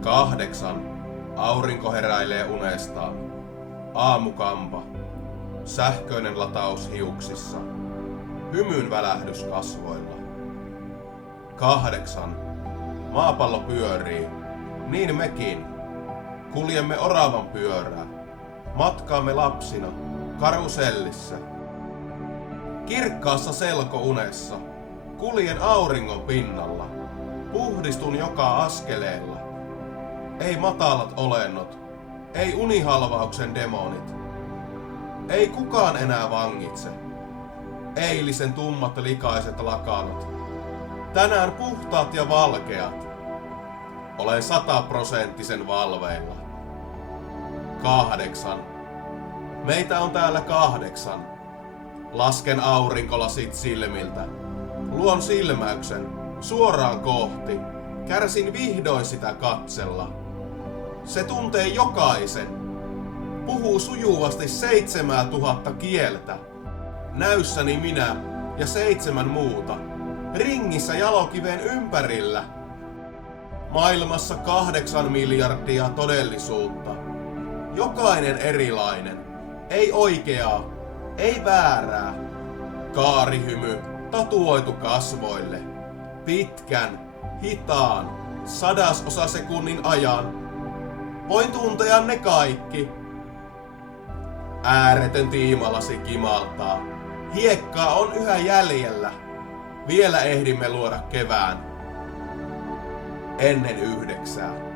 8. Aurinko heräilee unestaan. Aamukampa. Sähköinen lataus hiuksissa. Hymyn välähdys kasvoilla. 8. Maapallo pyörii. Niin mekin. Kuljemme oravan pyörää. Matkaamme lapsina karusellissä. Kirkkaassa selkounessa. Kuljen auringon pinnalla. Puhdistun joka askeleella. Ei matalat olennot. Ei unihalvauksen demonit. Ei kukaan enää vangitse. Eilisen tummat likaiset lakanat. Tänään puhtaat ja valkeat. Olen 100% valveilla. 8. Meitä on täällä 8. Lasken aurinkolasit silmiltä. Luon silmäyksen suoraan kohti. Kärsin vihdoin sitä katsella. Se tuntee jokaisen. Puhuu sujuvasti 7000 kieltä. Näyssäni minä ja 7 muuta. Ringissä jalokiven ympärillä. Maailmassa 8 miljardia todellisuutta. Jokainen erilainen. Ei oikeaa, ei väärää. Kaarihymy tatuoitu kasvoille. Pitkän, hitaan, 100 sekunnin ajan. Voin tuntea ne kaikki. Ääretön tiimalasi kimaltaa. Hiekkaa on yhä jäljellä. Vielä ehdimme luoda kevään. Ennen 9.